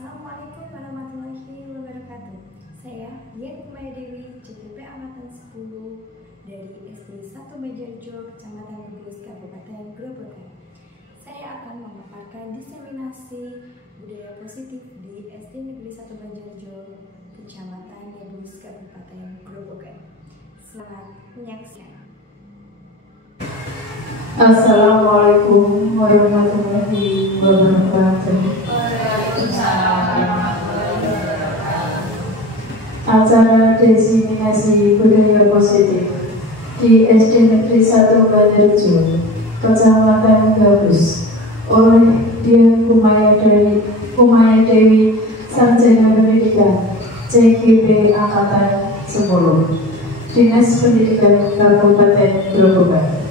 Assalamualaikum warahmatullahi wabarakatuh. Saya Dian Kumaya Dewi, CTP Angkatan 10 dari SD 1 Mejarjo, Kecamatan Gebus, Kabupaten Grobogan. Saya akan memaparkan diseminasi budaya positif di SD Negeri 1 Mejarjo, Kecamatan Gebus, Kabupaten Grobogan. Selamat menyaksikan. Assalamualaikum warahmatullahi wabarakatuh. Acara diseminasi budaya positif di SD Negeri 1 Mejarjo, Kecamatan Gabus oleh Dian Kumaya Dewi, Sarjana Pendidikan CGP Angkatan 10, Dinas Pendidikan Kabupaten Grobogan.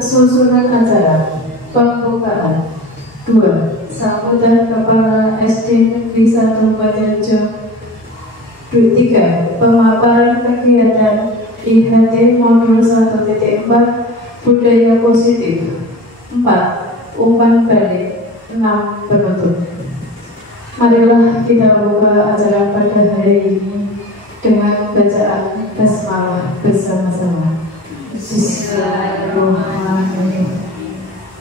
Susunan acara pembukaan 2. Sambutan Kepala SD Negeri 1 Mejarjo. 3. Pemaparan kegiatan IHT Modul 1.4 Budaya Positif. 4. Umpan balik. 6. Penutup. Marilah kita buka acara pada hari ini dengan bacaan basmalah bersama-sama. Bismillahirrahmanirrahim.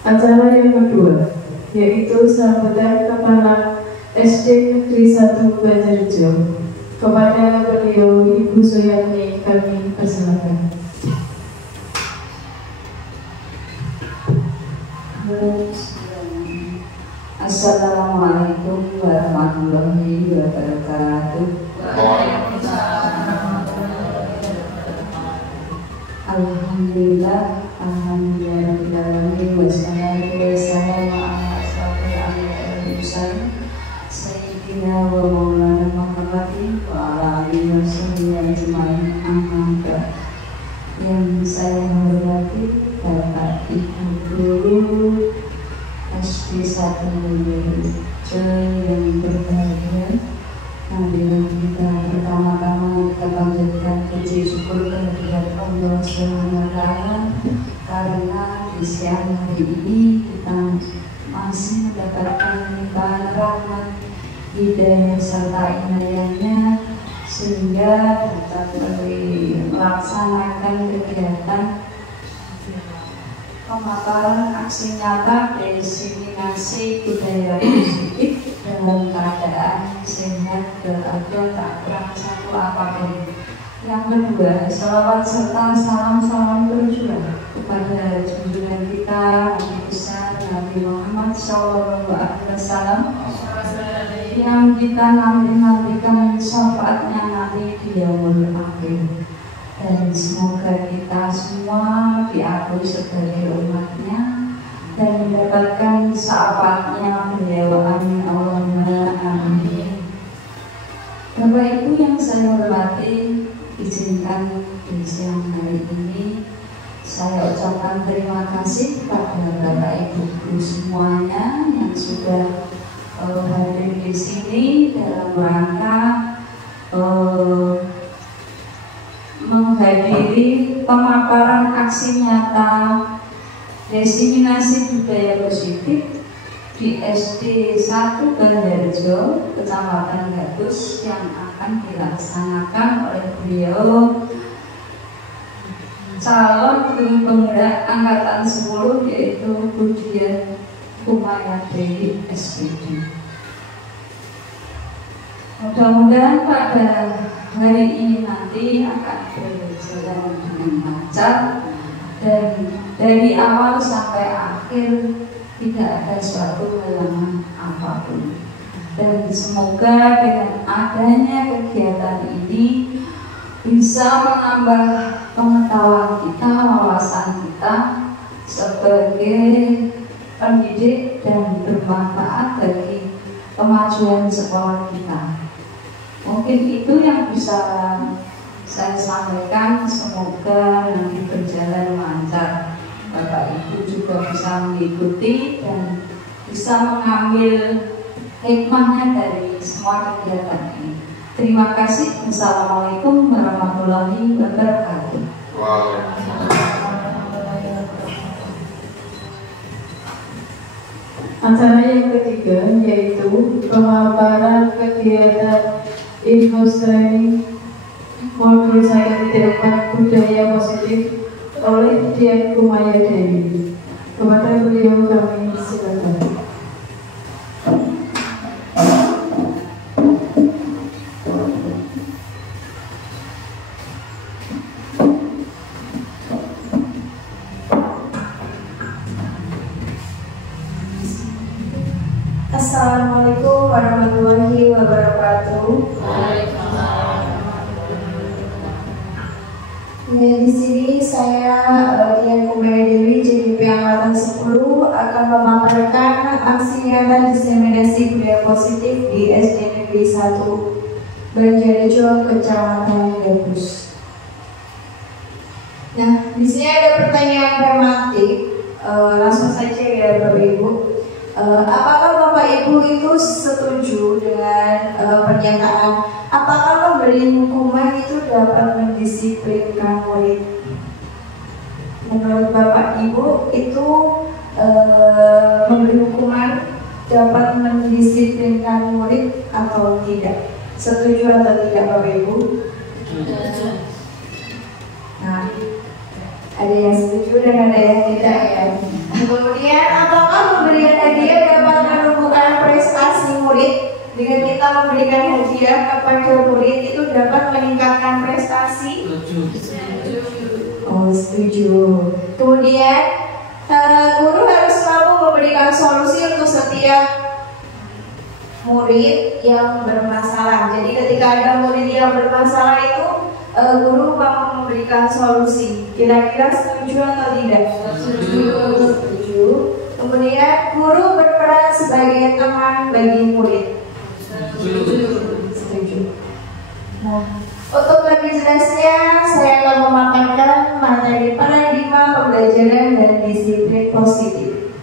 Acara yang kedua yaitu sambutan Kepala SD Negeri 1 Mejarjo. Kepada beliau Ibu Suyatni kami persilakan. Assalamualaikum warahmatullahi wabarakatuh. Alhamdulillah, alhamdulillahirobbilalamin, wassalatu wassalamu ala asyrofil anbiya'i wal mursalin sayyidina wa maulana Muhammadin wa ala alihi wasahbihi ajmain, amma ba'd. Yang saya hormati Bapak Ibu Guru SD 1 Mejarjo yang berbahagia, hadirin kita pertama-tama kita panjatkan puji syukur kehadirat Allah SWT karena di siang hari ini kita masih mendapatkan limpahan rahmat, hidayah serta inayahnya sehingga dapat melaksanakan kegiatan pemaparan aksi nyata diseminasi budaya positif dalam keadaan sehat berada tak kurang satu apapun. Yang kedua, salawat serta salam tercurah kepada junjungan kita Nabi besar Nabi Muhammad SAW yang kita nantikan syafaatnya nanti di yaumul akhir. Dan semoga kita semua diakui sebagai umatnya dan mendapatkan syafaatnya beliau, amin Allahumma amin. Bapak Ibu yang saya hormati, izinkan di siang hari ini saya ucapkan terima kasih kepada Bapak Ibu guru semuanya yang sudah hadir di sini dalam rangka menghadiri pemaparan aksi nyata diseminasi budaya positif di SD 1 Mejarjo, Kecamatan Gabus yang akan dilaksanakan oleh beliau calon guru penggerak angkatan 10 yaitu Bu Dian Kumaya Dewi SPD. Mudah-mudahan pada hari ini nanti akan berjalan dengan lancar dan dari awal sampai akhir tidak ada suatu halangan apapun. Dan semoga dengan adanya kegiatan ini bisa menambah pengetahuan kita, wawasan kita sebagai pendidik dan bermanfaat bagi kemajuan sekolah kita. Mungkin itu yang bisa saya sampaikan, semoga nanti berjalan lancar. Bapak Ibu juga bisa mengikuti dan bisa mengambil hikmahnya dari semua kegiatan ini. Terima kasih. Wassalamualaikum warahmatullahi wabarakatuh. Acara yang ketiga yaitu pemaparan kegiatan info training modul 1.4 budaya positif oleh Dian Kumaya Dewi. Kepada beliau kami silakan. Assalamualaikum warahmatullahi wabarakatuh. Di sini saya Dian Kumaya Dewi, JDP Angkatan 10 akan memaparkan aksi nyata diseminasi budaya positif di SD Negeri 1 Banjarjo, Kecamatan Gabus. Nah, di sini ada pertanyaan tematik, langsung saja ya Bapak Ibu. Apakah Bapak Ibu itu setuju dengan pernyataan apakah memberi hukuman itu dapat mendisiplinkan murid? Menurut Bapak Ibu itu memberi hukuman dapat mendisiplinkan murid atau tidak? Setuju atau tidak Bapak Ibu? Nah, ada yang setuju dan ada yang tidak ya. Kemudian apakah memberikan hadiah dapat menumbuhkan prestasi murid? Dengan kita memberikan hadiah kepada murid itu dapat meningkatkan prestasi? Oh, setuju. Kemudian guru harus selalu memberikan solusi untuk setiap murid yang bermasalah. Jadi ketika ada murid yang bermasalah itu guru mau memberikan solusi. Kira-kira setuju atau tidak? Setuju. Kemudian guru berperan sebagai teman bagi murid. Setuju. Nah, untuk lebih jelasnya saya akan memaparkan materi paradigma pembelajaran dan disiplin positif.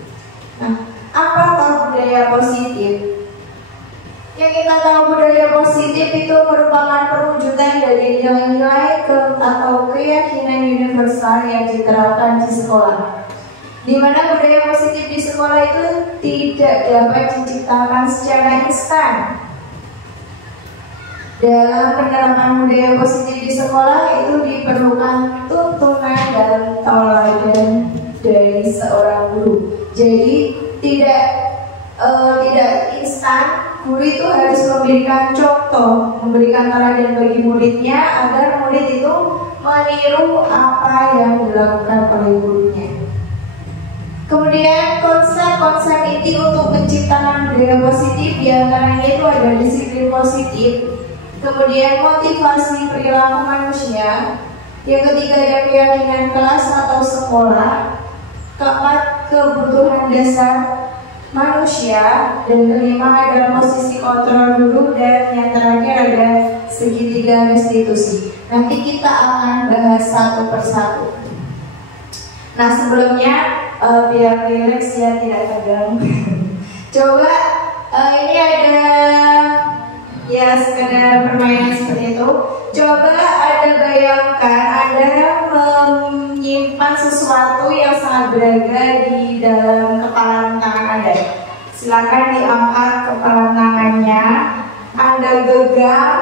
Nah, apa budaya positif? Yang kita tahu budaya positif itu merupakan perwujudan dari nilai-nilai atau keyakinan universal yang diterapkan di sekolah. Di mana budaya positif di sekolah itu tidak dapat diciptakan secara instan. Dalam penerapan budaya positif di sekolah itu diperlukan tuntunan dan tauladan dari seorang guru. Jadi tidak instan. Guru itu harus memberikan contoh, memberikan teladan bagi muridnya agar murid itu meniru apa yang dilakukan oleh gurunya. Kemudian konsep-konsep inti untuk menciptakan budaya positif diantaranya itu ada disiplin positif, kemudian motivasi perilaku manusia, yang ketiga ada keyakinan kelas atau sekolah, keempat kebutuhan dasar manusia, dan kelima ada posisi kontrol guru, dan yang terakhir ada segitiga restitusi. Nanti kita akan bahas satu persatu. Nah sebelumnya biar rileks ya, tidak tegang. Coba ini ada ya sekedar permainan seperti itu. Coba ada bayangkan Anda menyimpan sesuatu yang sangat berharga di dalam kepala tangan Anda. Silakan diangkat kepala tangannya. Anda genggam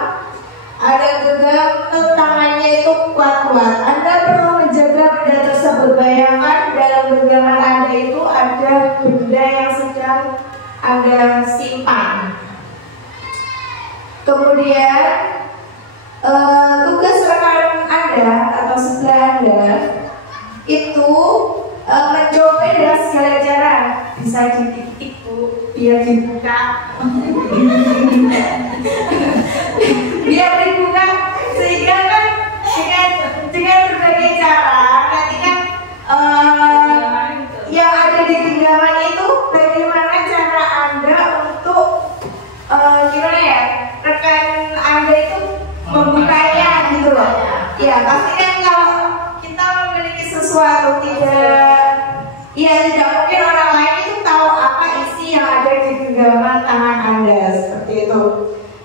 tangannya itu kuat-kuat. Anda perlu menjaga benda tersebut. Bayangkan dalam genggaman Anda itu ada benda yang sedang Anda simpan. Kemudian tugas rekan Anda atau sebelah Anda itu mencoba dengan segala cara. Bisa dititik Bu, biar dibuka. Biar dibuka sehingga kan dengan berbagai cara nanti kan yang ada di genggaman itu bagaimana cara Anda untuk gimana ya, rekan Anda itu membukanya gitu loh. Ya pasti kan kalau kita memiliki sesuatu tidak mungkin orang lain itu tahu apa isi yang ada di genggaman tangan Anda seperti itu.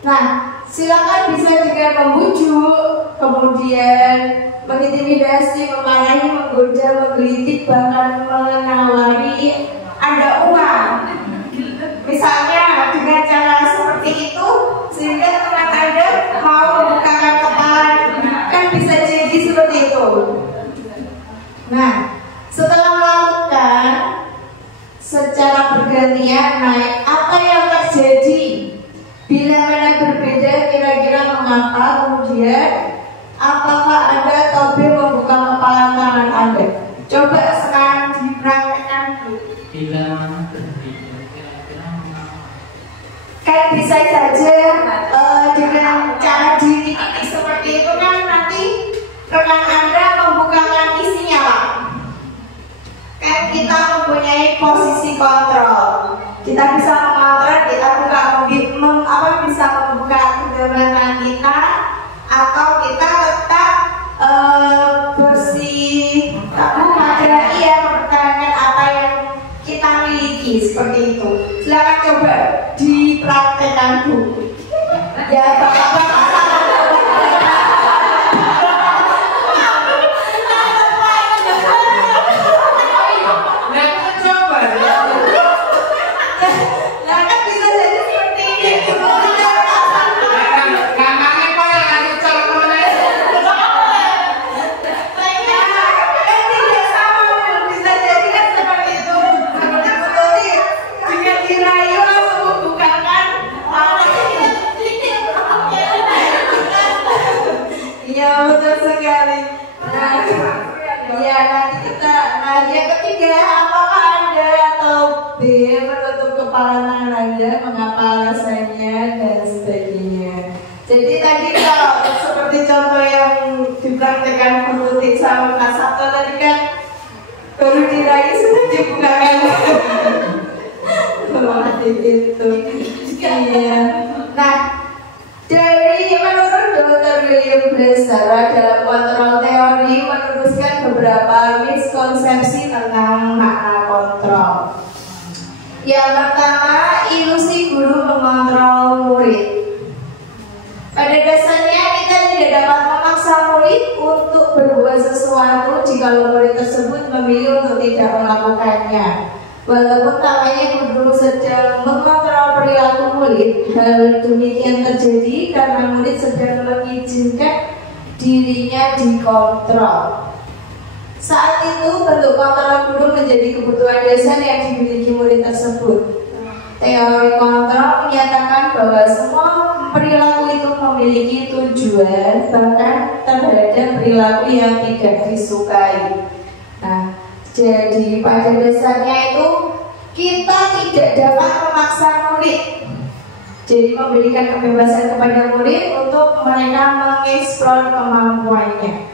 Nah silakan bisa juga membujuk, kemudian mengintimidasi, memarahi, menggoda, menggelitik, bahkan menawari Anda uang. Misalnya dengan cara seperti itu sehingga teman Anda mau membukakan kepala, kan bisa jadi seperti itu. Nah, setelah melakukan secara bergantian naik, apa yang terjadi bila mana berbeda, kira-kira mengapa? Kemudian apakah Anda tobe membuka kepala tangan Anda? Coba sekarang dipraktekkan dulu. Bila mana berbeda, kira-kira mengapa? Kan bisa saja dengan cara dititik seperti itu kan nanti rekan Anda membukakan isinya lah. Kan kita mempunyai posisi kontrol. Kita bisa mengontrol, kita bisa membuka kedalaman kita, atau kita tetap bersih mempertahankan apa yang kita miliki seperti itu. Silakan coba dipraktekkan dulu. Ya, bapak-bapak. Betul sekali. Nanti kita yang ketiga, apakah Anda atau B menutup kepala tangan Anda, mengapa alasannya dan sebagainya. Jadi tadi kalau seperti contoh yang dipraktekkan Bu Tuti sama Kak Sabto tadi kan baru diraih sudah dibukakan. Seperti itu. Iya. Nah, dari menurut Dr. William Glasser dalam kontrol teori meneruskan beberapa miskonsepsi tentang makna kontrol. Yang pertama, ilusi guru mengontrol murid. Pada dasarnya kita tidak dapat memaksa murid untuk berbuat sesuatu jika murid tersebut memilih untuk tidak melakukannya. Walaupun tampaknya guru sedang mengontrol perilaku murid, hal demikian terjadi karena murid sedang mengizinkan dirinya dikontrol. Saat itu bentuk kontrol guru menjadi kebutuhan dasar yang dimiliki murid tersebut. Teori kontrol menyatakan bahwa semua perilaku itu memiliki tujuan, bahkan terhadap perilaku yang tidak disukai. Nah, jadi pada dasarnya itu kita tidak dapat memaksa murid. Jadi memberikan kebebasan kepada murid untuk mereka mengeksplor kemampuannya.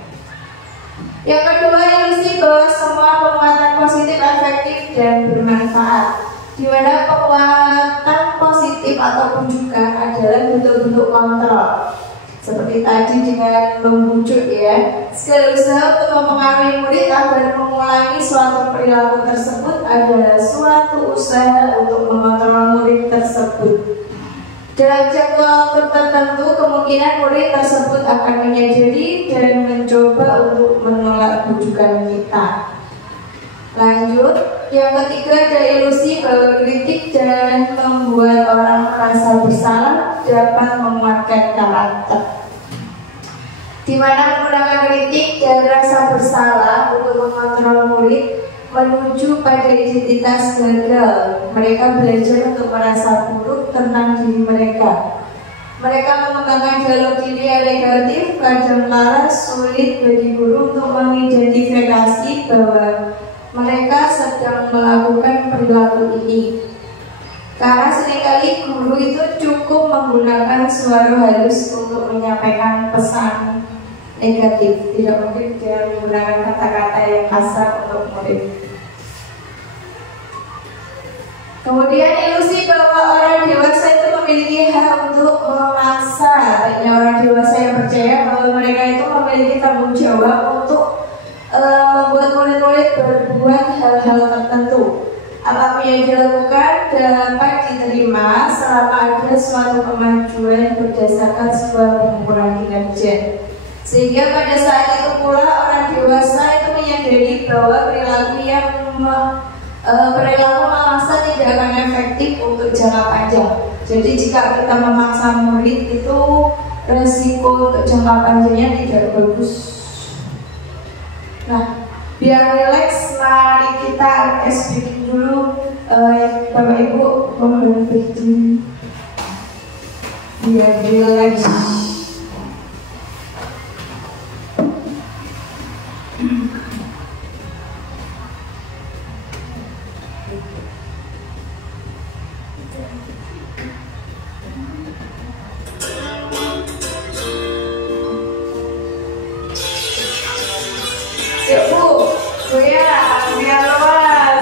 Yang kedua, ilusi bahwa semua penguatan positif efektif dan bermanfaat, di mana penguatan positif atau bujukan adalah bentuk-bentuk kontrol. Seperti tadi dengan membujuk ya, segala usaha untuk mempengaruhi murid agar mengulangi suatu perilaku tersebut adalah suatu usaha untuk mengontrol murid tersebut. Dalam jangka waktu tertentu, kemungkinan murid tersebut akan menyadari dan mencoba untuk menolak bujukan kita. Lanjut, yang ketiga ada ilusi bahwa kritik dan membuat orang merasa bersalah dapat menguatkan karakter. Di mana menggunakan kritik dan rasa bersalah untuk mengontrol murid menuju pada identitas gagal. Mereka belajar untuk merasa buruk tentang diri mereka. Mereka mengembangkan dialog diri yang negatif, kadangkala sulit bagi guru untuk mengidentifikasi bahwa mereka sedang melakukan perilaku ini. Karena seringkali guru itu cukup menggunakan suara halus untuk menyampaikan pesan negatif, tidak mungkin dia menggunakan kata-kata yang kasar untuk murid. Kemudian ilusi bahwa orang dewasa itu memiliki hak untuk memaksa. Banyak orang dewasa yang percaya bahwa mereka itu memiliki tanggung jawab untuk membuat murid-murid berbuat hal-hal tertentu. Apapun yang dilakukan dapat diterima selama ada suatu kemajuan berdasarkan sebuah pengumpulan kinerja. Sehingga pada saat itu pula orang dewasa itu menyadari bahwa perilaku memaksa tidak akan efektif untuk jangka panjang. Jadi jika kita memaksa murid itu resiko untuk jangka panjangnya tidak bagus. Nah, biar rileks, mari kita speaking dulu. Bapak Ibu mohon berdiri. Biar rileks. Yuk Bu, biar luas.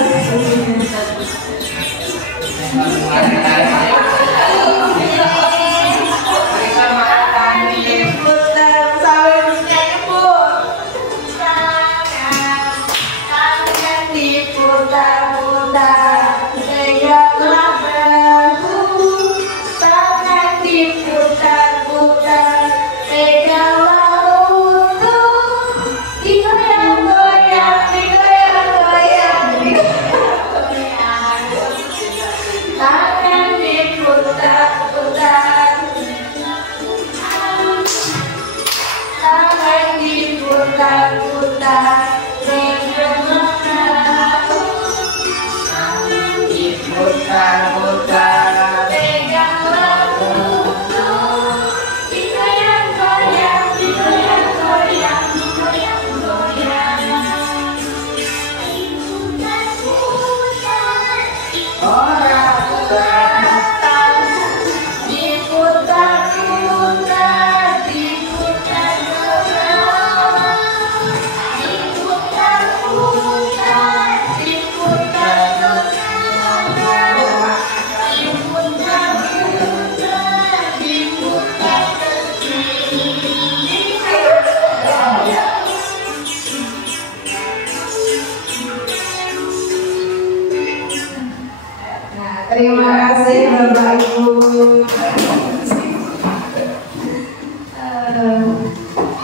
Terima kasih Bapak Ibu.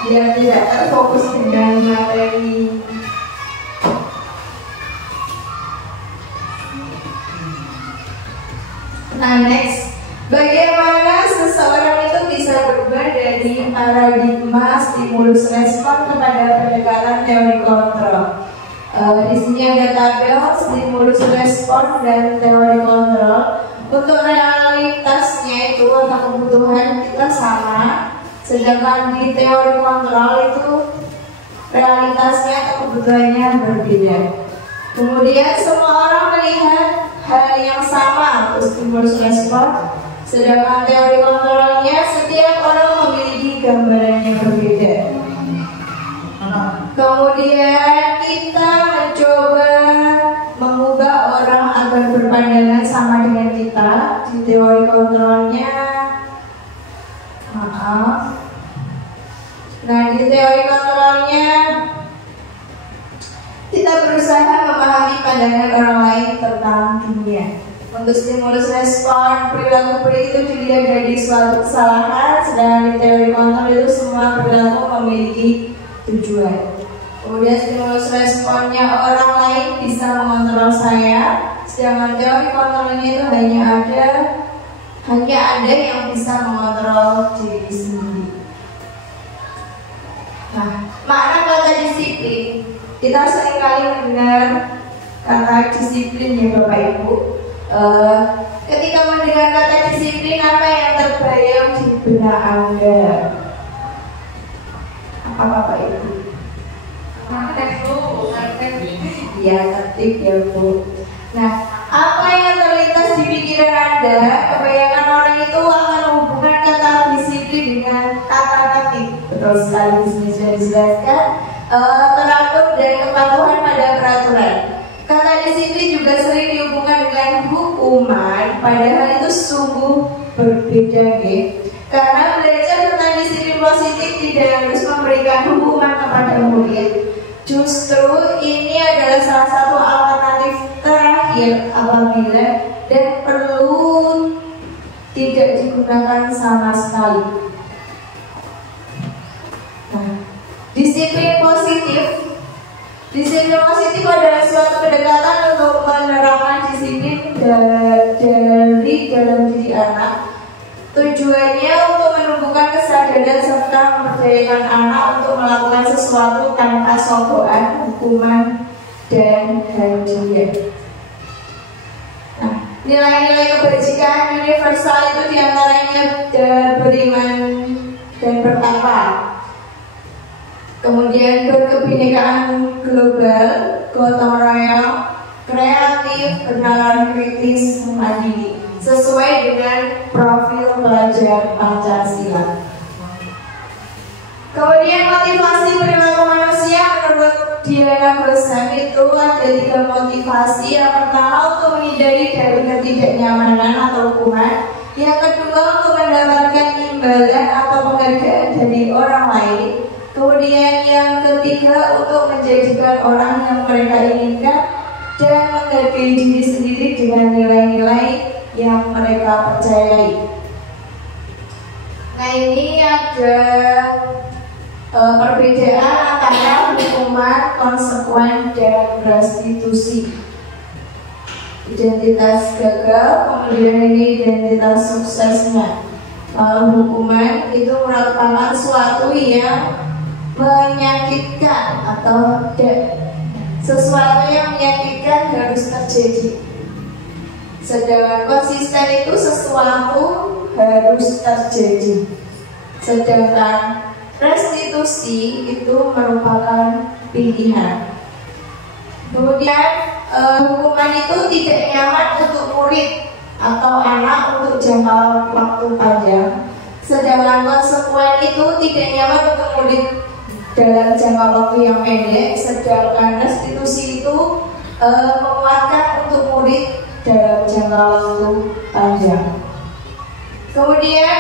Biar tidak terfokus dengan materi. Nah, next, bagaimana seseorang itu bisa berubah dari paradigma stimulus respon kepada pendekatan teori kontrol? Di sini ada tabel stimulus respon dan teori kontrol. Untuk realitasnya itu atau kebutuhan kita sama, sedangkan di teori kontrol itu realitasnya atau kebutuhannya berbeda. Kemudian semua orang melihat hal yang sama untuk stimulus respon, sedangkan teori kontrolnya setiap orang memiliki gambaran yang berbeda. Kemudian kita mencoba mengubah orang agar berpandangan sama dengan kita. Di teori kontrolnya, nah di teori kontrolnya kita berusaha memahami pandangan orang lain tentang dunia. Untuk stimulus respon, perilaku itu dilihat dari suatu kesalahan, sedangkan di teori kontrol itu semua perilaku memiliki tujuan. Kemudian stimulus responnya orang lain bisa mengontrol saya, sedangkan teori kontrolnya itu hanya ada yang bisa mengontrol diri sendiri. Nah, makna kata disiplin, kita seringkali mendengar kata disiplin ya Bapak Ibu. Ketika mendengar kata disiplin, apa yang terbayang di benak Anda? Apa Bapak Ibu? Ya, tertib ya Bu. Nah, apa yang terlintas di pikiran Anda? Kebayangan orang itu akan menghubungkan kata disiplin dengan kata tertib. Betul sekali, di sini sudah dijelaskan. Teratur dan kepatuhan pada peraturan. Kata disiplin juga sering dihubungkan dengan hukuman, padahal itu sungguh berbeda, karena belajar tentang disiplin positif tidak harus memberikan hukuman kepada murid. Justru ini adalah salah satu alternatif terakhir apabila dan perlu tidak digunakan sama sekali. Nah, disiplin positif adalah suatu pendekatan untuk menerapkan disiplin dari Tujuannya untuk menumbuhkan kesadaran serta memperdayakan anak untuk melakukan sesuatu tanpa sogokan, hukuman, dan hadiah. Nah, nilai-nilai kebajikan universal itu diantaranya beriman dan bertakwa, kemudian berkebinekaan global, gotong royong, kreatif, bernalar kritis, mandiri, sesuai dengan profil pelajar Pancasila. Kemudian motivasi perilaku manusia menurut Diana Grosjean itu ada 3 motivasi. Yang pertama untuk menghindari dari ketidaknyamanan atau hukuman. Yang kedua untuk mendapatkan imbalan atau penghargaan dari orang lain. Kemudian yang ketiga untuk menjadikan orang yang mereka inginkan dan menghargai diri sendiri dengan nilai-nilai yang mereka percayai. Nah, ini ada perbedaan antara hukuman, konsekuen, dan restitusi. Identitas gagal, kemudian ini identitas suksesnya. Kalau hukuman itu merupakan suatu yang menyakitkan atau sesuatu yang menyakitkan harus terjadi. Sedangkan konsisten itu sesuatu harus terjadi. Sedangkan restitusi itu merupakan pilihan. Kemudian hukuman itu tidak nyaman untuk murid atau anak untuk jangka waktu panjang. Sedangkan konsekuen itu tidak nyaman untuk murid dalam jangka waktu yang pendek. Sedangkan restitusi itu menguatkan untuk murid dalam jangka waktu panjang. Kemudian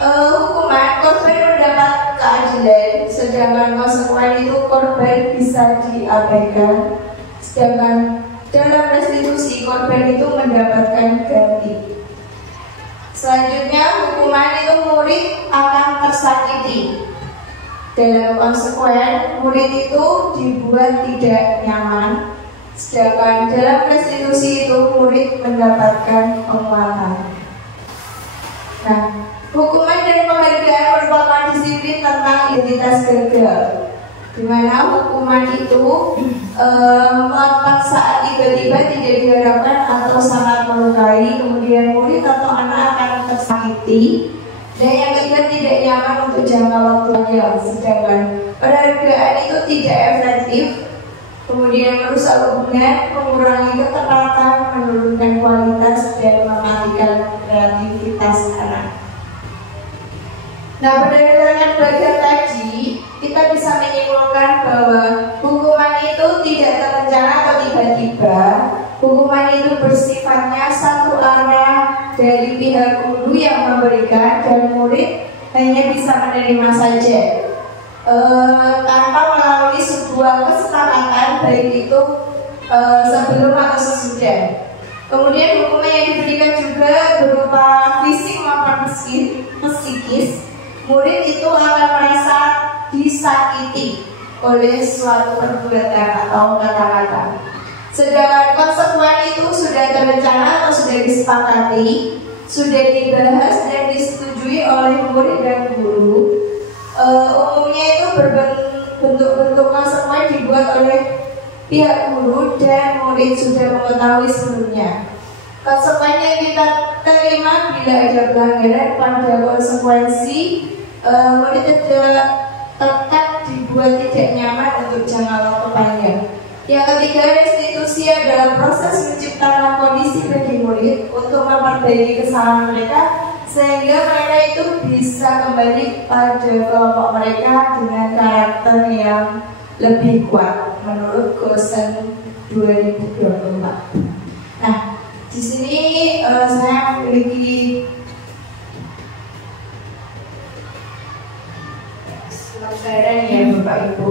hukuman korban mendapat keadilan, sedangkan konsekuen itu korban bisa diabaikan. Sedangkan dalam restitusi korban itu mendapatkan ganti. Selanjutnya hukuman itu murid akan tersakiti. Dalam konsekuen murid itu dibuat tidak nyaman. Sedangkan dalam restitusi itu murid mendapatkan penguatan. Nah, hukuman dan penghargaan merupakan disiplin tentang identitas gagal, di mana hukuman itu melakukan saat tiba-tiba tidak diharapkan atau sangat melukai, kemudian murid atau anak akan tersakiti, dan yang ketiga tidak nyaman untuk jangka waktu panjang. Sedangkan penghargaan itu tidak efektif, kemudian merusak hubungan, mengurangi keterkaitan, menurunkan kualitas, dan mematikan kreativitas anak. Nah, berdasarkan bagian tadi, kita bisa menyimpulkan bahwa hukuman itu tidak terencana atau tiba-tiba. Hukuman itu bersifatnya satu arah dari pihak guru yang memberikan, dan murid hanya bisa menerima saja tanpa melalui sebuah kesepakatan, baik itu sebelum atau sesudah. Kemudian hukuman yang diberikan juga berupa fisik maupun psikis. Murid itu akan merasa disakiti oleh suatu perbuatan atau kata-kata. Sedangkan konsekuen itu sudah terencana atau sudah disepakati, sudah dibahas dan disetujui oleh murid dan guru. Umumnya itu bentuk-bentuk konsekuen dibuat oleh pihak guru dan murid sudah mengetahui sebelumnya. Konsekuensi yang kita terima bila ada pelanggaran pada konsekuensi, murid tetap dibuat tidak nyaman untuk jangka waktu panjang. Yang ketiga, restitusi adalah proses menciptakan kondisi bagi murid untuk memperbaiki kesalahan mereka, sehingga mereka itu bisa kembali pada kelompok mereka dengan karakter yang lebih kuat menurut Grosjean 2024. Nah, di sini saya memiliki lembaran ya Bapak Ibu.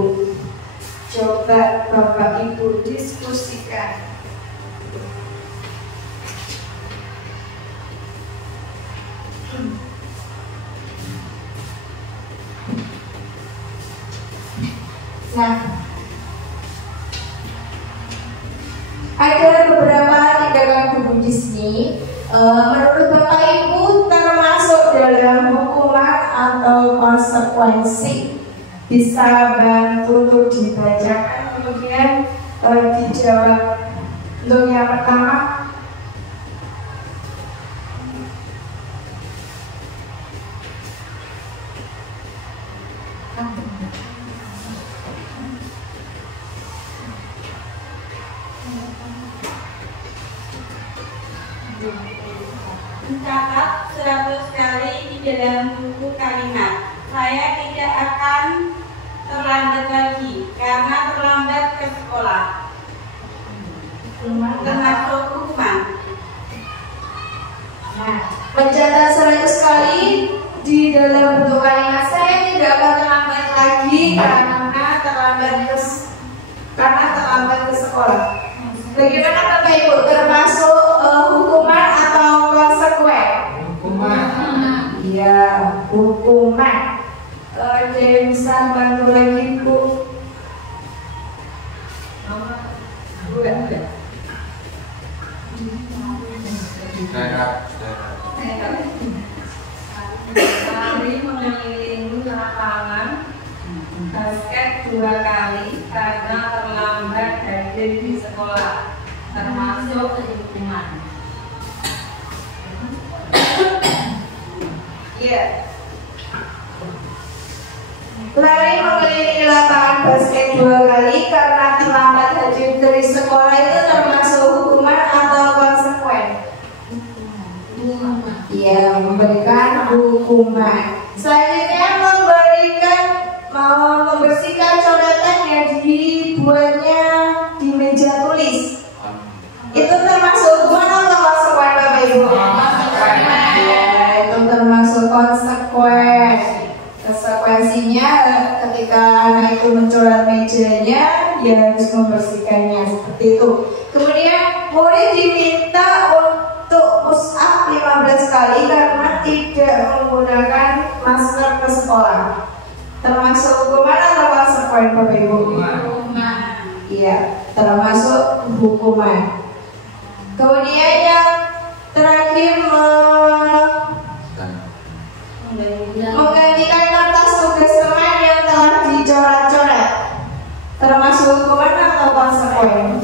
Coba Bapak Ibu diskusikan. Nah, ada beberapa tindakan guru di sini. Menurut Bapak Ibu termasuk dalam dalam hukuman atau konsekuensi. Bisa bantu untuk dibacakan kemudian dijawab. Untuk yang pertama, mencatat 100 kali di dalam buku kalimat. Saya tidak akan terlambat lagi karena terlambat ke sekolah. Termasuk hukuman. nah, mencatat 100 kali di dalam bentuk kalimat saya tidak akan terlambat lagi karena terlambat ke sekolah. Bagaimana Bapak Ibu, termasuk hukuman atau konsekuen? Hukuman. Iya, hukuman. Ada yang bisa bantu lagi Bu? Lari mengelilingi lapangan basket 2 kali karena terlambat hadir di sekolah, termasuk hukuman. Iya. Lari mengelilingi lapangan basket 2 kali karena terlambat hadir dari sekolah itu termasuk hukuman atau konsekuen? Iya, memberikan hukuman. Selanjutnya membersihkan coretan yang dibuatnya di meja tulis. Itu termasuk hukuman atau konsekuen Bapak Ibu? Ya, itu termasuk konsekuen. Konsekuensinya ketika anak itu mencoret mejanya, dia harus membersihkannya seperti itu. Kemudian murid diminta untuk push up 15 kali karena tidak menggunakan masker ke sekolah. Termasuk hukuman atau konsekuen Bapak Ibu? Hukuman. Iya, termasuk hukuman. Kemudian yang terakhir menggantikan kertas tugas teman yang telah dicoret-coret. Termasuk hukuman atau konsekuen?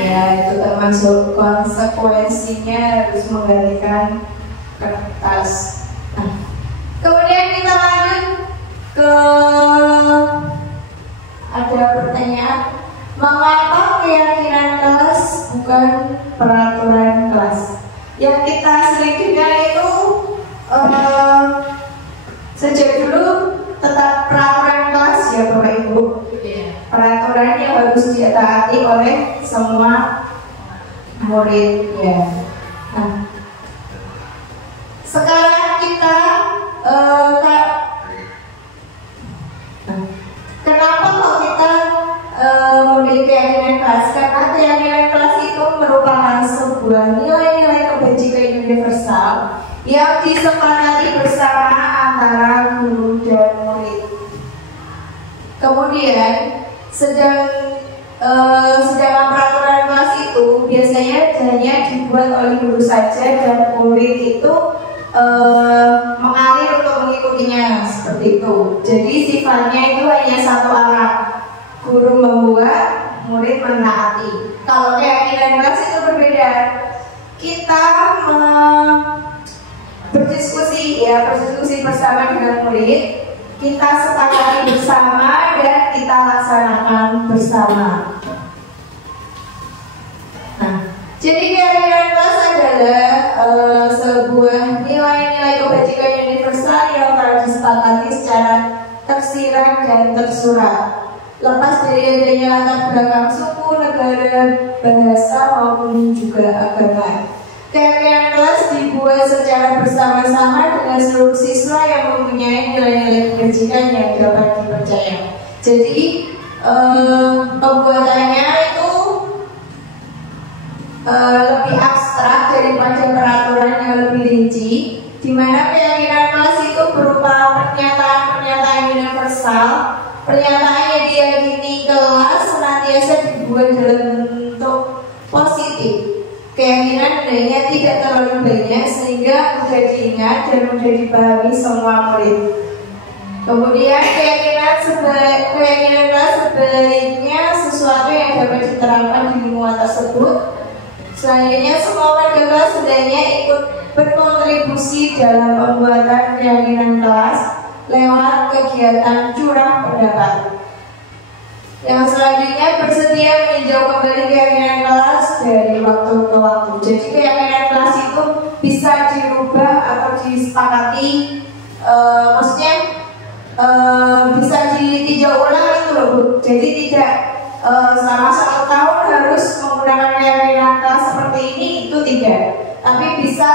Ya, itu termasuk konsekuensinya harus menggantikan kertas. Nah, kemudian kita lanjut ke ada pertanyaan, mengapa keyakinan kelas bukan peraturan kelas? Yang kita sering dengar itu sejak dulu tetap peraturan kelas ya Bapak Ibu. Peraturan yang harus ditaati oleh semua murid ya. Nah, sekarang kita kenapa kok kita memiliki keyakinan kelas? Karena keyakinan kelas itu merupakan sebuah nilai-nilai kebajikan universal yang disepakati bersama antara guru dan murid. Kemudian sedangkan peraturan kelas itu biasanya hanya dibuat oleh guru saja dan murid itu mengalir untuk mengikutinya seperti itu. Jadi sifatnya itu hanya satu arah, guru membuat, murid menaati. Kalau keyakinan kelas itu berbeda. Kita berdiskusi bersama dengan murid, kita sepakati bersama dan kita laksanakan bersama. Nah, jadi keyakinan kelas adalah sebuah nilai-nilai kebajikan universal yang telah disepakati secara tersirat dan tersurat, lepas dari adanya latar belakang suku, negara, bahasa maupun juga agama. Keyakinan kelas dibuat secara bersama-sama dengan seluruh siswa yang mempunyai nilai-nilai kebajikan yang dapat dipercaya. Jadi pembuatannya itu lebih abstrak daripada peraturan yang lebih rinci, di mana keyakinan kelas itu berupa pernyataan-pernyataan universal, pernyataan yang diyakini kelas senantiasa dibuat dalam bentuk positif. Keyakinan nilainya tidak terlalu banyak sehingga mudah diingat dan mudah dipahami semua murid. Kemudian keyakinan kelas sebaiknya sesuatu yang dapat diterapkan di lingkungan tersebut. Selanjutnya semua warga kelas hendaknya ikut berkontribusi dalam pembuatan keyakinan kelas lewat kegiatan curah pendapat. Yang selanjutnya bersedia meninjau kembali keyakinan kelas dari waktu ke waktu. Jadi keyakinan kelas itu bisa dirubah atau disepakati, maksudnya bisa ditinjau ulang itu loh Bu. Jadi tidak selama 1 tahun harus menggunakan keyakinan kelas seperti ini, itu tidak. Tapi bisa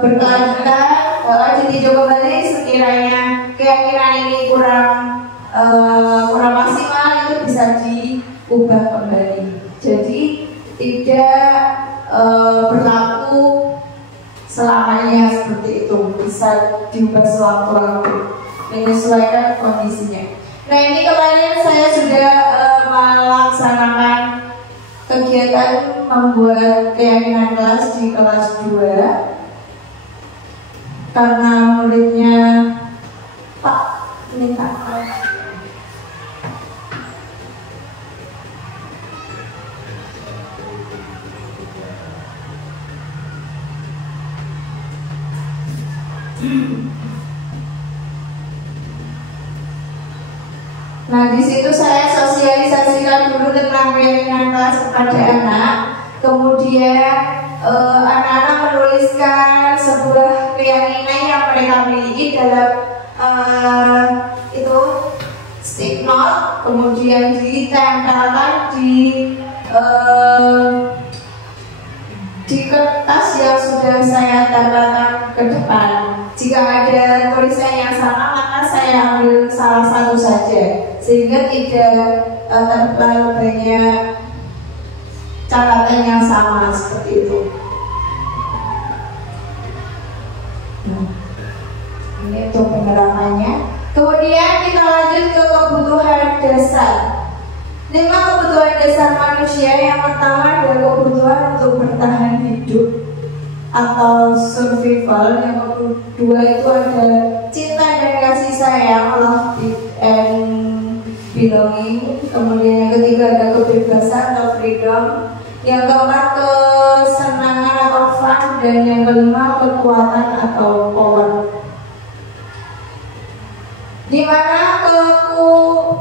berkelanjutan, ditinjau kembali sekiranya keyakinan ini kurang maksimal, itu bisa diubah kembali. Jadi tidak berlaku selamanya seperti itu, bisa diubah sewaktu-waktu menyesuaikan kondisinya. Nah, ini kemarin saya sudah melaksanakan kegiatan membuat keyakinan kelas di kelas 2 karena muridnya Pak minta. Nah, di situ saya sosialisasikan dulu tentang keyakinan kelas kepada anak. Kemudian anak-anak menuliskan sebuah keyakinan yang mereka miliki dalam itu stick note, kemudian ditempelkan di kertas yang sudah saya tempelkan ke depan. Jika ada tulisan yang sama, maka saya ambil salah satu saja, sehingga tidak terlalu banyak catatan yang sama seperti itu. Nah, ini untuk penerapannya. Kemudian kita lanjut ke kebutuhan dasar. 5 kebutuhan dasar manusia. Yang pertama adalah kebutuhan untuk bertahan hidup atau survival. Yang kedua itu ada cinta dan kasih sayang, love and belonging. Kemudian yang ketiga ada kebebasan atau freedom. Yang keempat kesenangan atau fun. Dan yang kelima kekuatan atau power. Di mana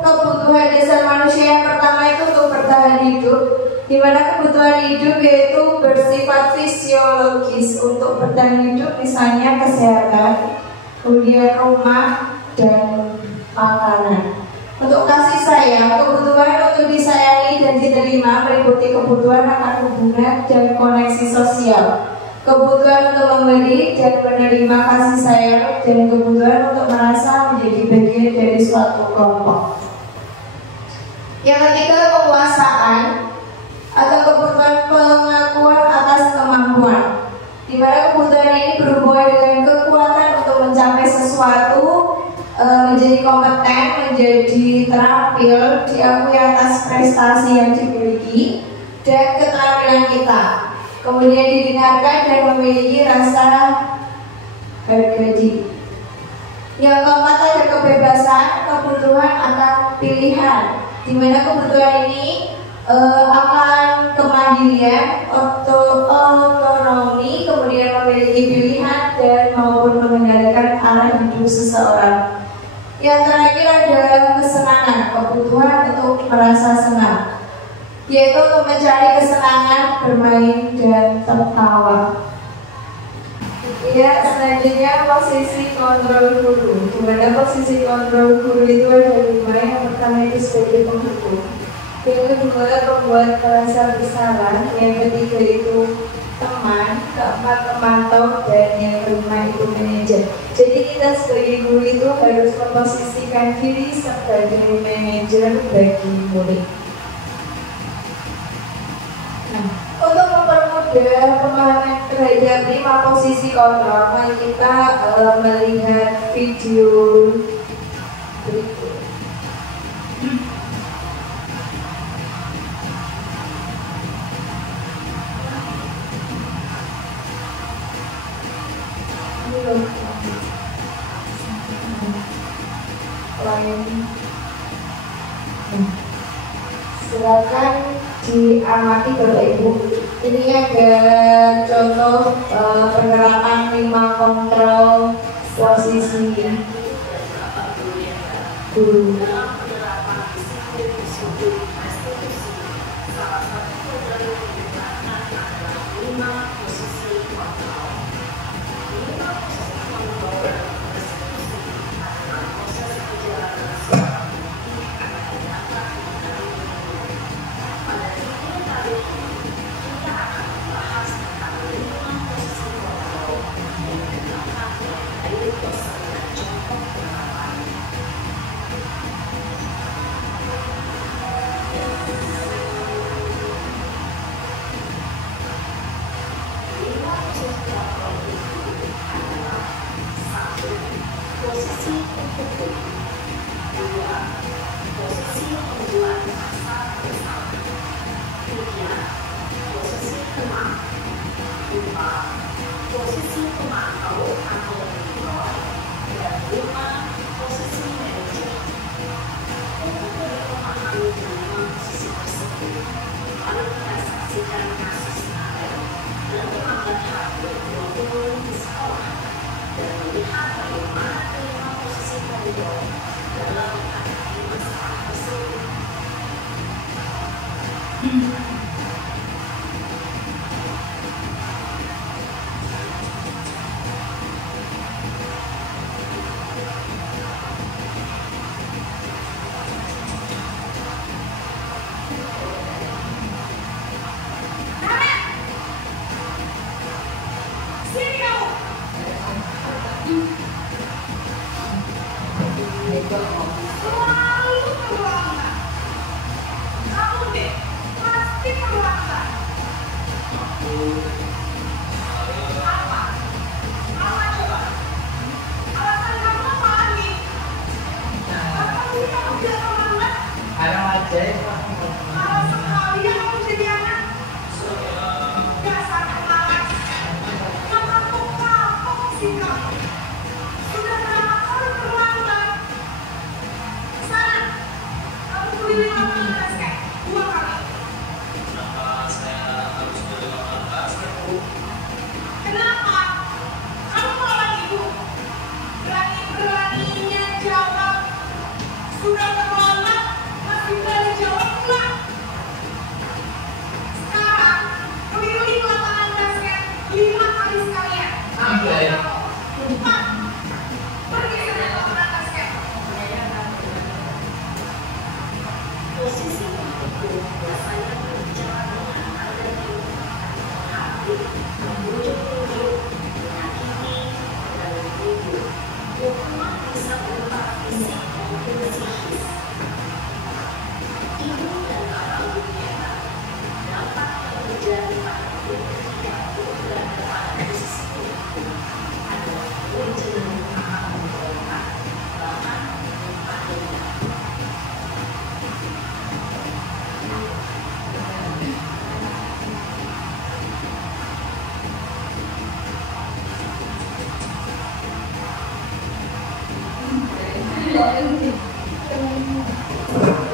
kebutuhan dasar manusia yang pertama itu untuk bertahan hidup, di mana kebutuhan hidup yaitu bersifat fisiologis. Untuk bertahan hidup misalnya kesehatan, kemudian rumah dan makanan. Untuk kasih sayang, kebutuhan untuk disayangi dan diterima meliputi kebutuhan akan hubungan dan koneksi sosial, kebutuhan untuk memberi dan menerima kasih sayang, dan kebutuhan untuk merasa menjadi bagian dari suatu kelompok. Yang ketiga, kekuasaan atau kebutuhan pengakuan atas kemampuan, di mana kebutuhan ini berhubungan dengan kekuatan untuk mencapai sesuatu, menjadi kompeten, menjadi terampil, diakui atas prestasi yang dimiliki dan keterampilan kita. Kemudian didengarkan dan memiliki rasa harga diri. Yang keempat ada kebebasan, kebutuhan akan pilihan, di mana kebutuhan ini akan kemandirian, otonomi, kemudian memiliki pilihan dan maupun mengendalikan arah hidup seseorang. Yang terakhir adalah kesenangan, kebutuhan untuk merasa senang, yaitu untuk mencari kesenangan, bermain dan tertawa. Ya, selanjutnya posisi kontrol guru. Di mana posisi kontrol guru itu ada 5. Yang pertama itu sebagai penghukum, yang kedua pembuat merasa bersalah, yang ketiga itu teman, keempat pemantau, dan yang kelima itu manajer. Jadi kita sebagai guru itu harus memposisikan diri sebagai manajer bagi murid. Nah, untuk mempermudah pemahaman terhadap 5 posisi kontrol, mari kita melihat video berikut. Silakan diamati Bapak Ibu. Ini ada contoh penerapan 5 kontrol posisi guru.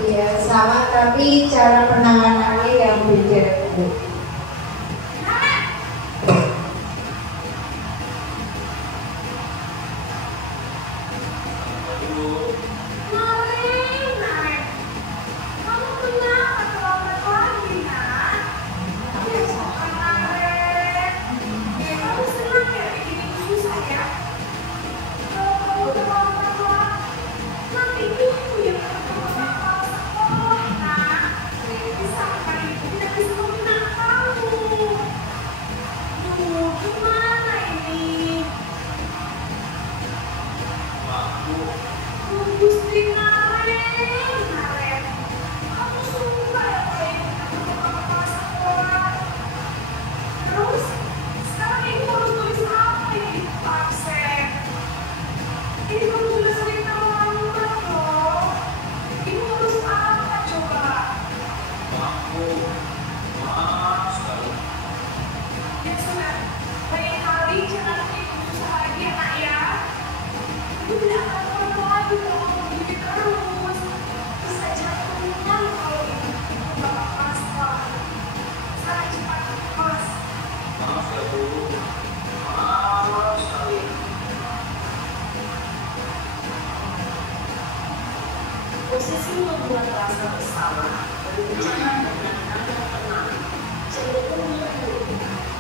Ya sama, tapi cara penanganannya yang beda. Nanti Berbicara dengan nada tenang, cenderung lembut,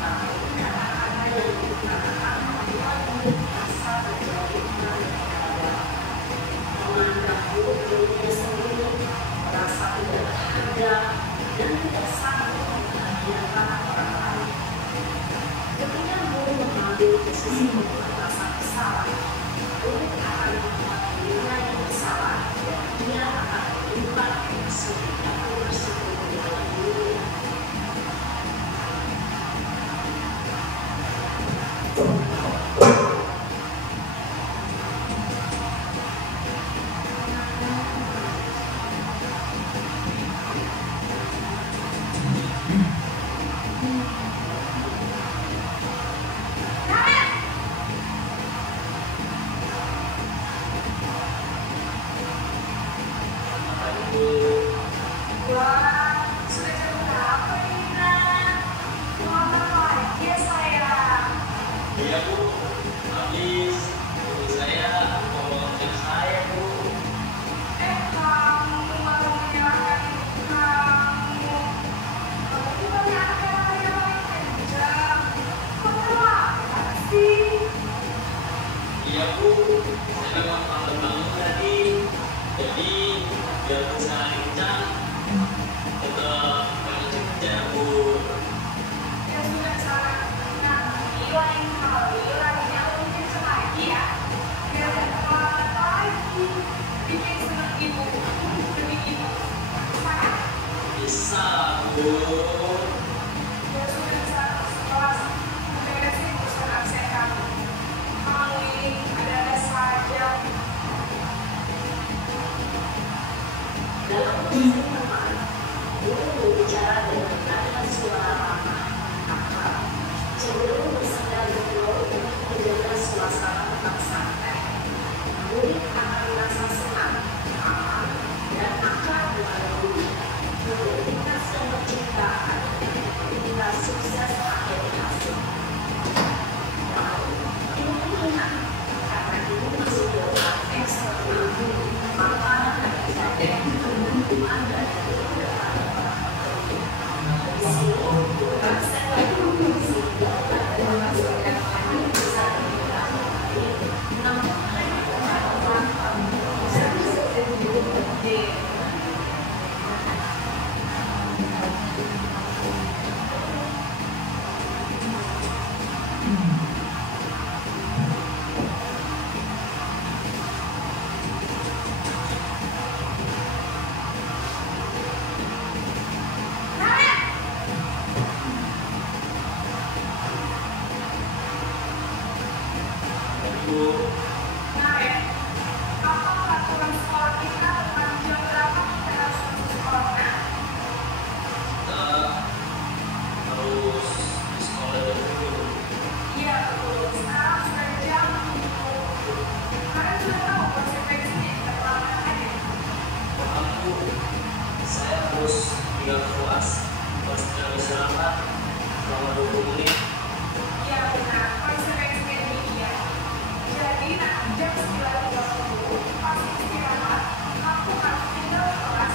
tapi kata-kata yang digunakan membuat murid merasa menjadi dalam. Menganggap buruk dirinya sendiri, merasa tidak berharga, dan tidak sanggup membahagiakan orang lain. Ketika murid mengambil posisi untuk merasa bersalah, murid akan membuat dirinya yang bersalah dan dia akan menyimpan emosi atau bersembunyi dalam dirinya. Iya Bu, habis guru saya ngomong ke saya Bu. Kamu malah menyalahkan ibu kamu. Kamu bukannya anak yang kencang. Kamu apa sih? Iya Bu, saya memang malam bangun tadi. Jadi biar bisa kencang, tetap banyak kerja Bu. Ya sudah salah. Nah, lain kali larinya mungkin lagi ya. Biar gak terlambat lagi. Bikin senang ibu demi ibu. Mana? Bisa Bu. Ya sudah salah sekelas. Beresin urusan absen kamu. Kamu ini ada-ada saja. Dalam kondisi normal, guru berbicara dengan nada suara ramah, akrab, cenderung bersandar ngobrol untuk menjaga suasana tetap santai. Murid akan merasa senang, aman, dan akrab dengan guru. Produktivitas dan percintaan, hingga sukses akhir hasil. Namun, ibu ingat, karena ibu masih dalam eksternal, maka ada di sini, saya sehingga ada masukan yang bisa dibilang namun Bu, Nah ya, apa peraturan sekolah kita tentang jam berapa kita harus masuk sekolah? kita harus di sekolah dulu. Iya betul, sekarang sudah jam 7. Kalian sudah tahu konsekuensinya jika terlambat aja. Aku, saya harus tinggal kelas, harus tidak istirahat selama 20 menit. Iya benar, konsekuensinya demikian. Jadi nanti jam 9.20 pasti istirahat, aku harus tinggal kelas,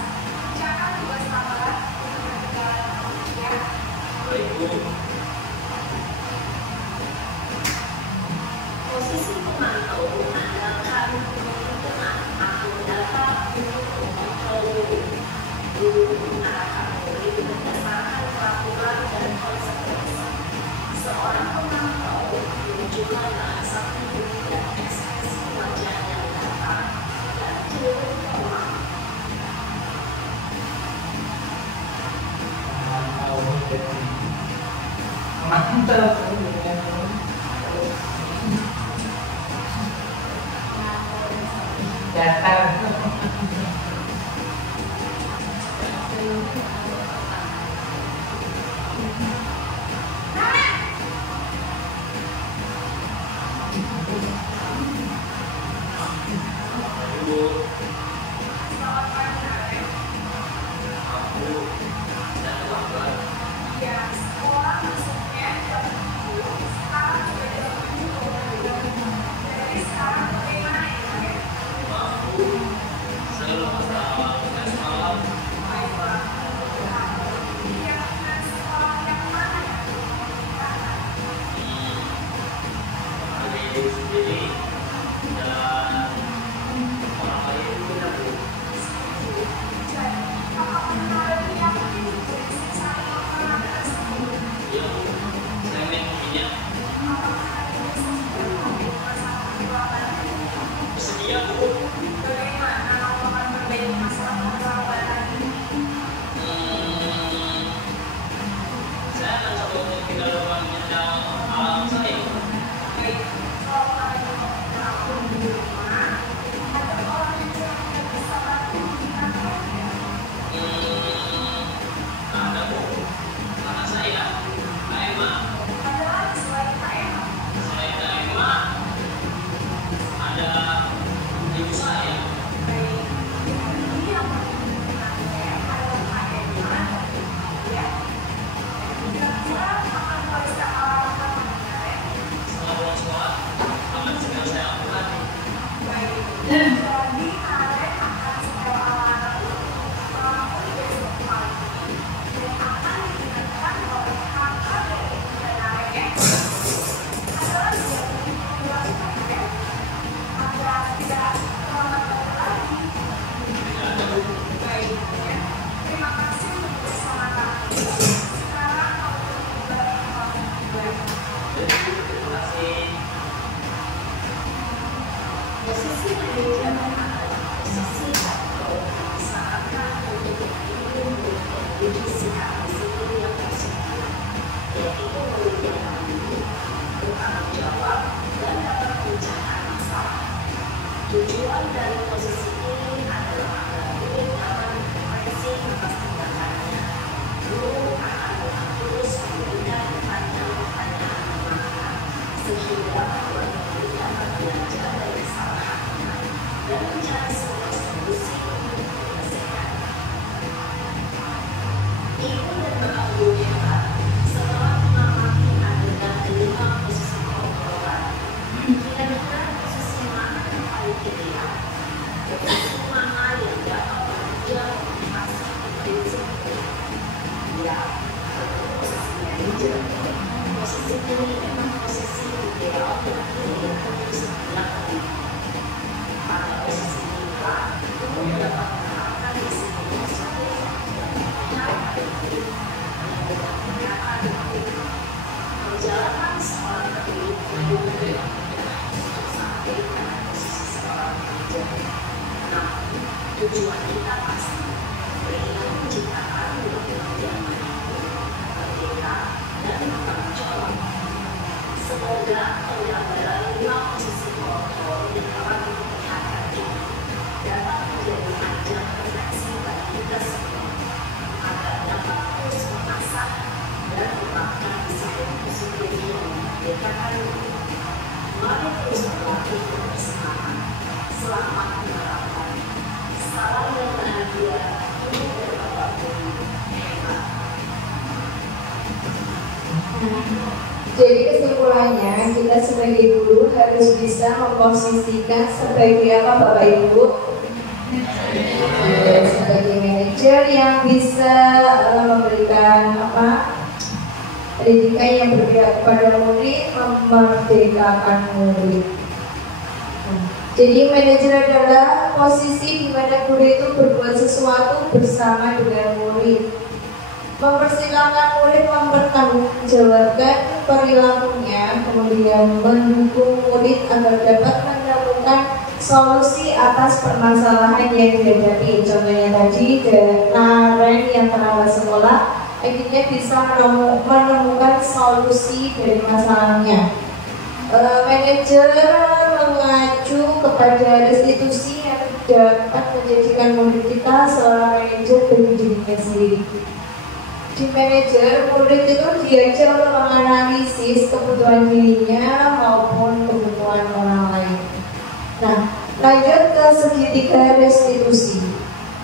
jangan tugas tambahan untuk ketinggalan ya. Baik Bu. posisi pemantau mengandalkan perhitungan atau data untuk mengontrol guru. Guru mengarahkan murid berdasarkan peraturan dan konsekuensi. Seorang pemantau menunjukkan bahasa tubuh dan ekspresi wajah yang datar dan cenderung formal. Mantap. Datar. Bu, Selamat pagi Aren. aku tidak terlambat. Ya, sekolah masuknya jam 10, sekarang sudah jam 7. Jadi sekarang bagaimana ya? Maaf Bu, saya lupa tes malam. Baiklah, Ya, posisi manajer, posisi ini memang posisi ideal yang harus dilakukan. Pada posisi inilah kamu dapat menerapkan disiplin sesuai perjalanan seorang pemimpin sampai pada posisi seorang manajer. Nah, tujuan kita pasti ingin menciptakan yang merdeka dan bertanggung jawab. Semoga penggambaran 5 posisi pokok yang telah diperlihatkan ini dapat menjadi ajang refleksi bagi kita semua agar dapat terus mengasah dan mengembangkan disiplin-disiplin yang memerdekakan diri. Mari terus berlatih bersama. Selamat menerapkan. Salam dan bahagia untuk berapapun hebat. Jadi kesimpulannya, kita sebagai guru harus bisa memposisikan sebagai apa Bapak Ibu? Sebagai manajer yang bisa memberikan pendidikan yang berpihak kepada murid, memerdekakan murid. Jadi manajer adalah posisi di mana guru itu berbuat sesuatu bersama dengan murid, mempersilahkan murid mempertanggungjawabkan perilakunya, kemudian mendukung murid agar dapat menemukan solusi atas permasalahan yang dihadapi. Contohnya tadi Naren yang terlambat sekolah akhirnya bisa menemukan solusi dari masalahnya. Manajer mengacu kepada restitusi yang dapat menjadikan murid kita seorang manajer bagi dirinya sendiri. Di manajer, murid itu diajar untuk menganalisis kebutuhan dirinya maupun kebutuhan orang lain. Nah, lanjut ke segitiga restitusi.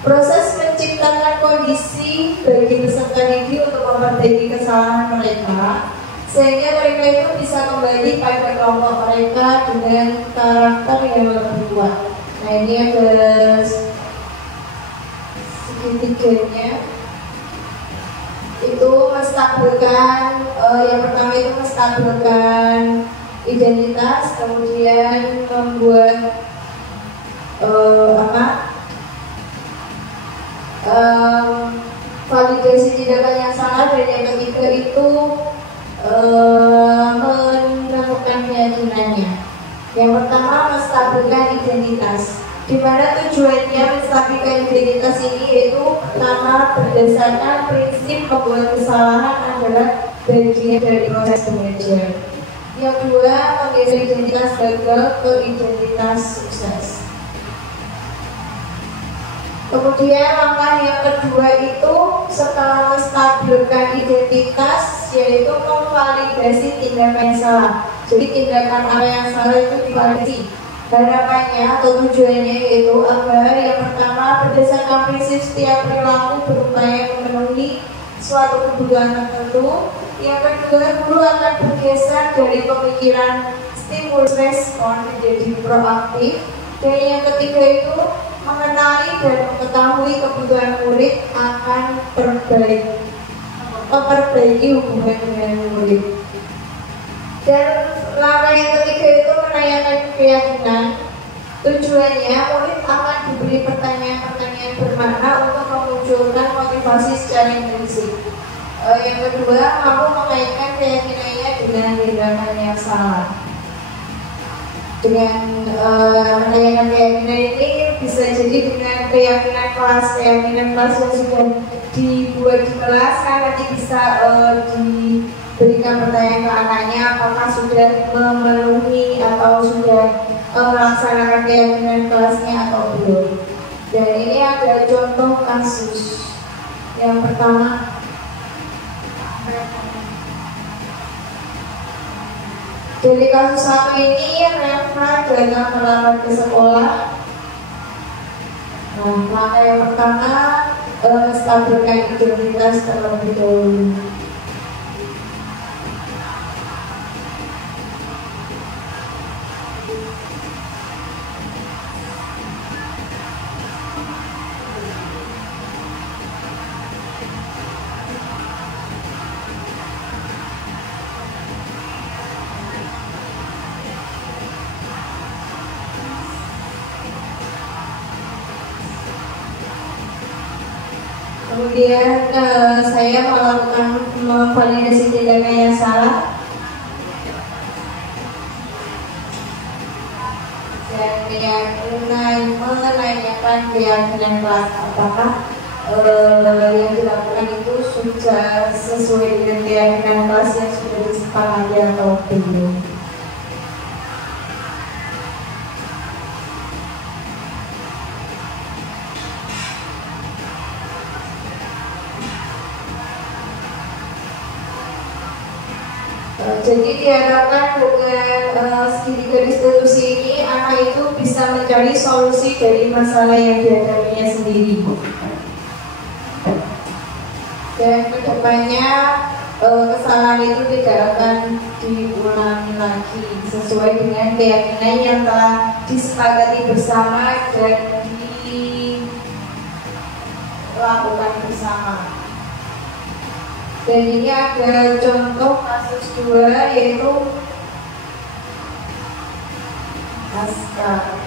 Proses menciptakan kondisi bagi peserta didik untuk memperbaiki kesalahan mereka, sehingga mereka itu bisa kembali pada kelompok mereka dengan karakter yang lebih kuat. Nah, ini ada segitiganya. Itu menstabilkan, yang pertama itu menstabilkan identitas, kemudian membuat validasi tindakan yang salah, dan yang ketiga itu menemukan keyakinannya. Yang pertama menstabilkan identitas, di mana tujuannya menstabilkan identitas ini yaitu pertama berdasarkan prinsip membuat kesalahan adalah bagian dari proses belajar. Yang kedua, menggeser identitas gagal ke identitas sukses. Kemudian langkah yang kedua itu setelah menstabilkan identitas yaitu memvalidasi tindakan yang salah. Jadi tindakan apa yang salah itu divalidasi. Harapannya atau tujuannya yaitu agar yang pertama berdasarkan prinsip setiap perilaku berupaya memenuhi suatu kebutuhan tertentu. Yang kedua, guru akan bergeser dari pemikiran stimulus respon menjadi proaktif. Dan yang ketiga itu mengenali dan mengetahui kebutuhan murid akan memperbaiki hubungan dengan murid. Dan langkah yang ketiga itu menanyakan keyakinan. Tujuannya murid akan diberi pertanyaan-pertanyaan bermakna untuk memunculkan motivasi secara intrinsik. Yang kedua, mampu mengaitkan keyakinannya dengan tindakan yang salah. Dengan menanyakan keyakinan ini bisa jadi dengan keyakinan kelas yang sudah dibuat di kelas, kan nanti bisa diberikan pertanyaan ke anaknya apakah sudah memenuhi atau sudah melaksanakan keyakinan kelasnya atau belum. Dan ini ada contoh kasus. Yang pertama, dari kasus satu ini Reva datang terlambat ke sekolah. Nah, langkah yang pertama menstabilkan identitas terlebih dahulu. Kemudian saya melakukan memvalidasi tindakan yang salah dan menanyakan keyakinan kelas apakah yang dilakukan itu sudah sesuai dengan keyakinan kelas yang sudah disepakati atau belum. Jadi diharapkan dengan segitiga distribusi ini anak itu bisa mencari solusi dari masalah yang dihadapinya sendiri. Dan kedepannya kesalahan itu tidak akan diulangi lagi sesuai dengan keyakinan yang telah disepakati bersama dan dilakukan bersama. Dan ini ada contoh kasus 2 yaitu Aska.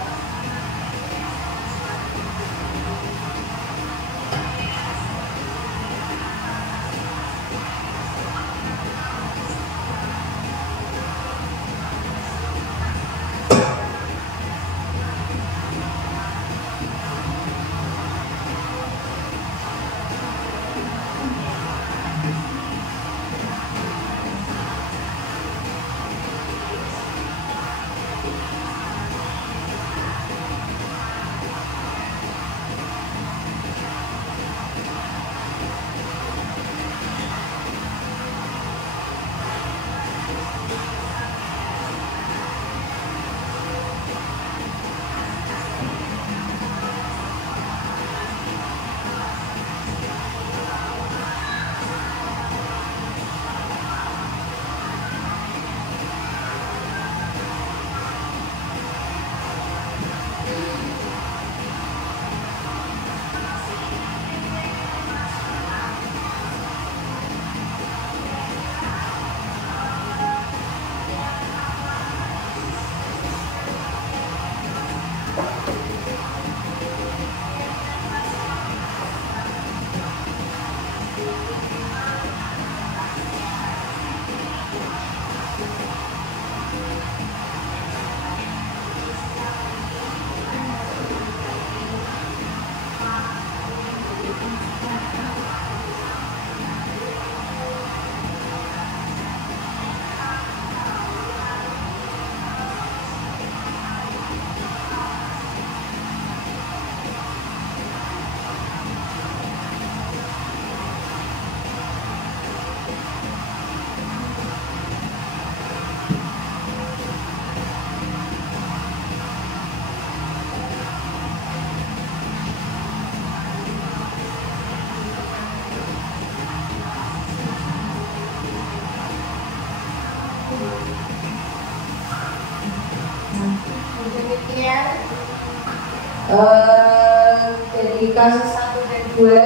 Jadi kasus 1 dan 2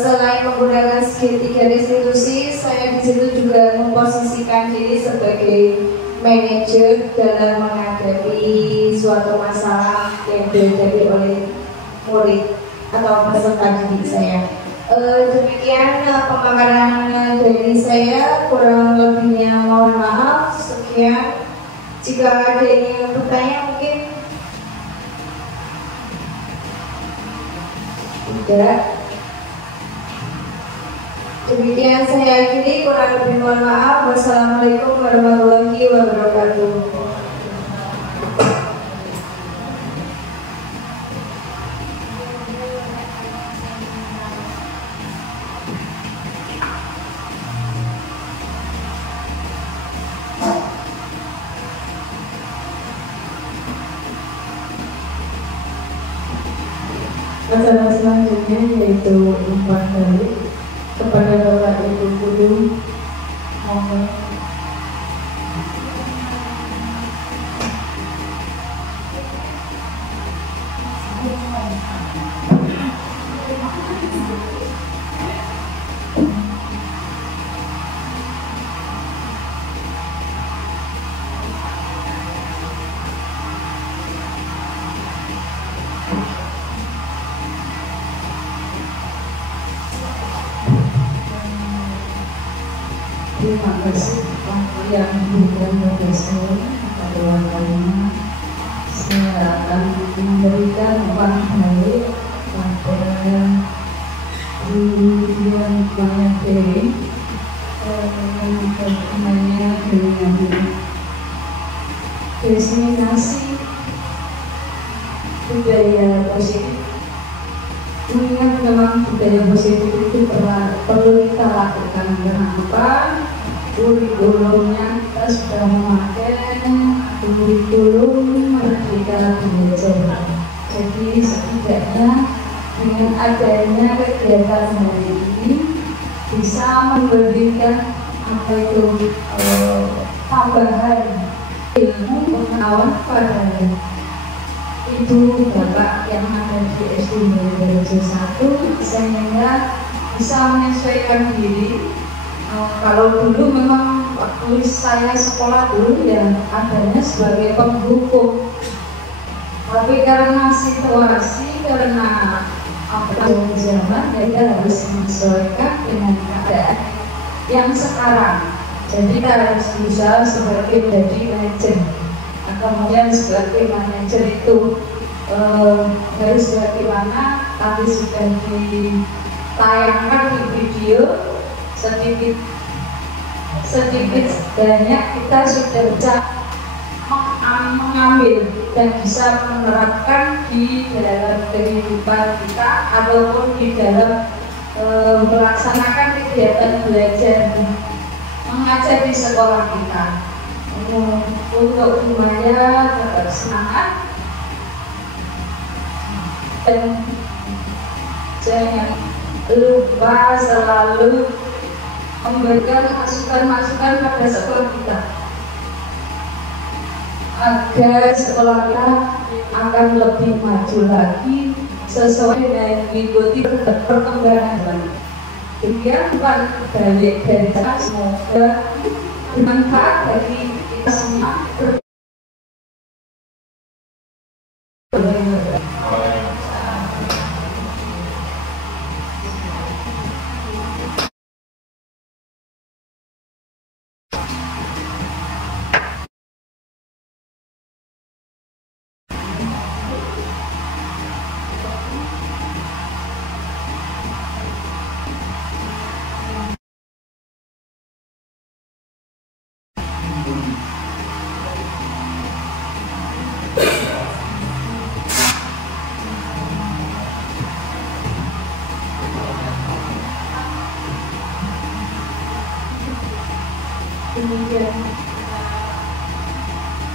selain menggunakan segitiga restitusi, saya di situ juga memposisikan diri sebagai manajer dalam menghadapi suatu masalah yang dihadapi oleh murid atau peserta didik saya. Demikian pemaparan dari saya, kurang lebihnya mohon maaf. Sekian. Jika ada yang bertanya mungkin tidak. Demikian saya akhiri, kurang lebih mohon maaf. Wassalamualaikum warahmatullahi wabarakatuh. Acara selanjutnya yaitu umpan balik kepada Bapak Ibu Guru. Mohon. Terima kasih waktu yang diberikan kepada saya pada waktunya. Saya akan memberikan uang balik kepada guru yang materi berkenanya dengan diseminasi budaya positif. Mengingat memang budaya positif itu perlu kita lakukan. Kenapa? Kurikulumnya kita sudah memakai kurikulum Merdeka Belajar. Jadi setidaknya dengan adanya kegiatan hari ini bisa memberikan apa itu tambahan ilmu pengetahuan pada ibu bapak yang ada di SD Darjo 1 sehingga bisa menyesuaikan diri. Kalau dulu memang waktu saya sekolah dulu ya adanya sebagai penghubung, tapi karena situasi, karena zaman kita harus menyesuaikan dengan keadaan yang sekarang. Jadi kita harus berusaha sebagai menjadi manajer. Kemudian sebagai manajer itu harus bagaimana tadi sudah ditayangkan di video sedikit banyak kita sudah bisa mengambil dan bisa menerapkan di dalam kehidupan kita ataupun di dalam melaksanakan kegiatan belajar mengajar di sekolah kita. Untuk semuanya tetap semangat dan jangan lupa selalu memberikan masukan-masukan pada sekolah kita agar sekolah kita akan lebih maju lagi sesuai dengan mengikuti perkembangan zaman. Demikian balik dari saya, semoga bermanfaat bagi kita semua.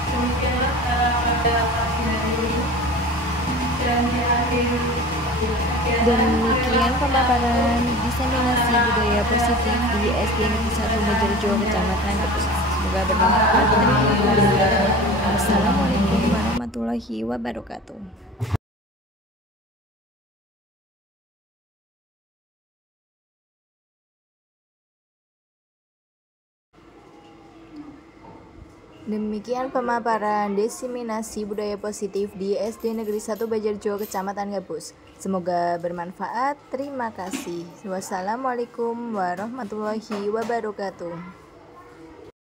Demikianlah pada pagi hari ini dan di akhir Demikian pemaparan diseminasi budaya positif di SD Negeri 1 Mejerjo, Kecamatan Gabus. Semoga bermanfaat. Terima kasih. Wassalamualaikum warahmatullahi wabarakatuh. Demikian pemaparan diseminasi budaya positif di SD Negeri 1 Bajarjo, Kecamatan Gabus. Semoga bermanfaat. Terima kasih. Wassalamualaikum warahmatullahi wabarakatuh.